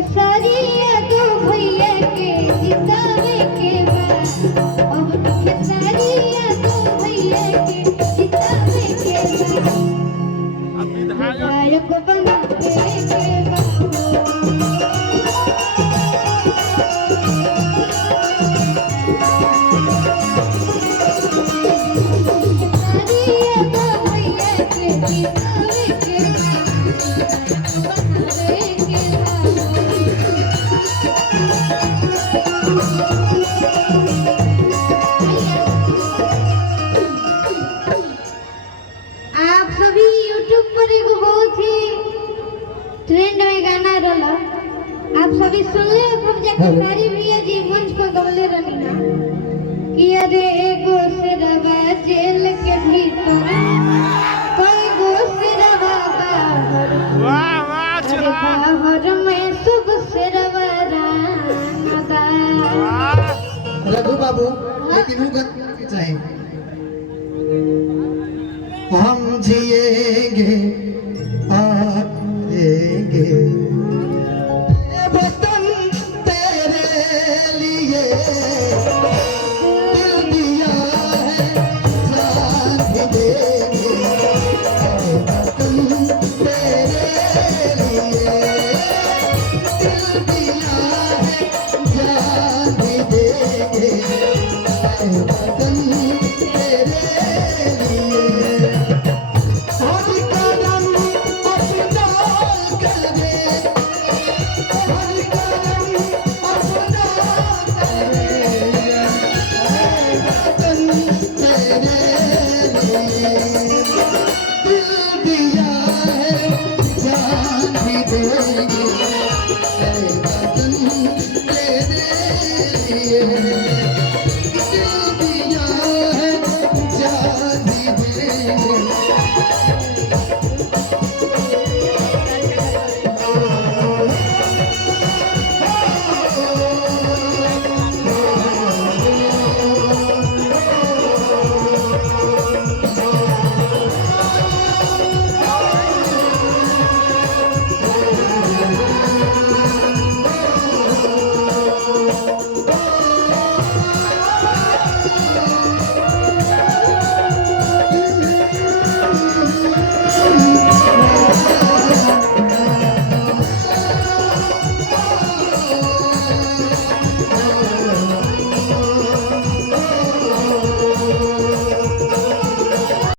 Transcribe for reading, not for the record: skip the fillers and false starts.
खेसारिया तो भैया के जितावे के बाद अब खेसारिया तो भैया के जितावे के बाद विधायक बनावे के बाद आप सभी YouTube पर एगो बहुत ही ट्रेंड में गाना रहा, आप सभी सुन ले। खूब जाके सारी भैया जी मंच पर गवले रहनी ना कि अरे एगो शेरवा जेल के भीतर कोई गो शेरवा बाहर, वाह वाह चला बाहर में सब शेरवा रामदा। रघु बाबू लेकिन वो गत चाहे हम जिएंगे आप रहेंगे ये वतन तेरे लिए दिल दिया है जान भी देंगे ये वतन तेरे लिए दिल दिया है जान भी देंगे ये वतन तेरे लिए।